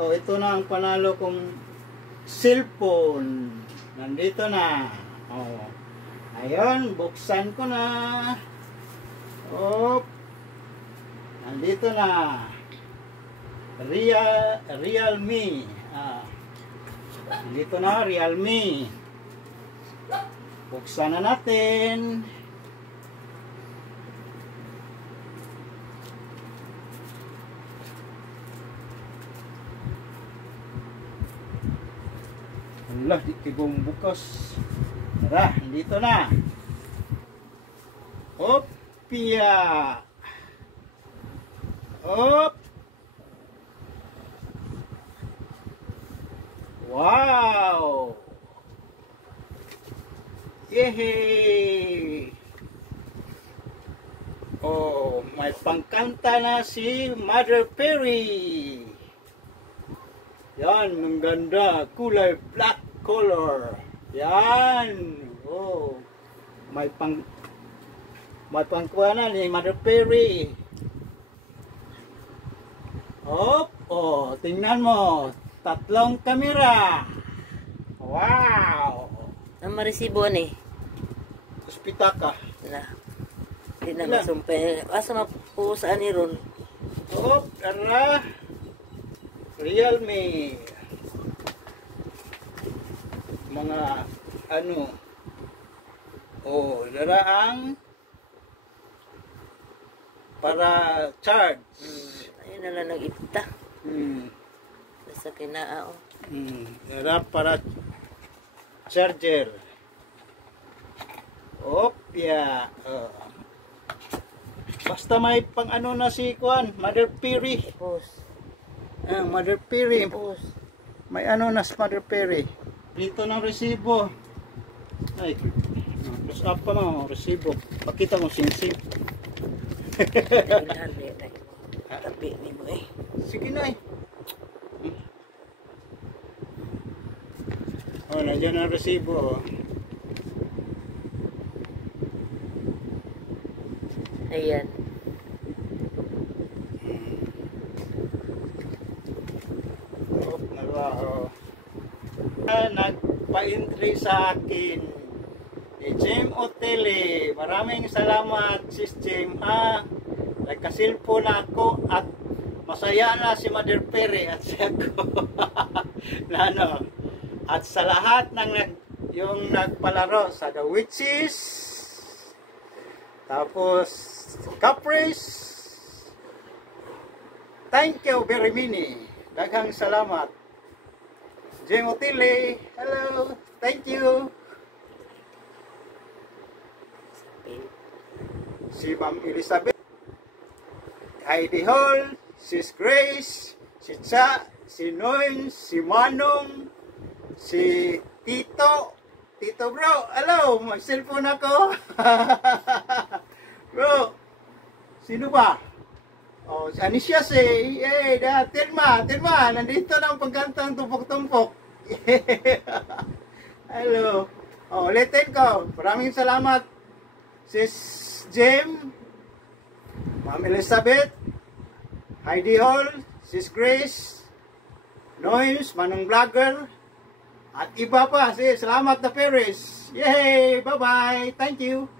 Oh, ito na ang panalo kong cellphone. Nandito na. Oh. Ayun, buksan ko na. Oh. Nandito na. Realme. Nandito na, Realme. Buksan na natin. Wala, di kibong bukas. Tara, dito na. Opya. Op. Wow. Yehey. Oh, may pangkanta na si Mother Perry. Yan, ang ganda. Kulay black color. Yan. Oh. May pangkuha na ni Mother Perry. Oh, tingnan mo. 3 kamera. Wow. Ang maresibo ni. Hospitaka. Na. Di na masumpay. Asa mapusaan ni Ron? Oh, tara. Realme. Mga ano. Oh, daraang para charge. Ayun na lang nag-ipta. Sa kinaa. Dara para charger. Opya. Basta may pang ano na si Kuan, Mother Perry. Post. Mother Perry. Post. May ano na si Mother Perry. Dito ng resibo. Ay. Plus up pa mo, resibo. Pakita mo sing-sing. Tapi ni mo eh. Sige na eh. Oh, nandiyan ang resibo. Ayan. Nagpa-entry sa akin ni Jem Otele. Maraming salamat, Sis Jem. Nagkasilpo na ako at masaya na si Mother Perry at si ako. Na ano. At sa lahat ng yung nagpalaro sa The Witches, tapos Caprice, thank you very many. Daghang salamat. Jem Otile, hello, thank you. Si Ma'am Elizabeth, Heidi Hall, Sis Grace, si Cha, si Noin, si Manong, si Tito bro, hello, may cellphone ako. Bro, sino ba? Oh, si Anisha si, Telma, nandito na ang pagkantang tumpok-tumpok. Hello. Oh, ulitin ko. Maraming salamat, Sis Jem, Ma'am Elizabeth, Heidi Hall, Sis Grace, Noyes, Manong Vlogger, at iba pa. Salamat na Paris. Yay! Bye-bye. Thank you.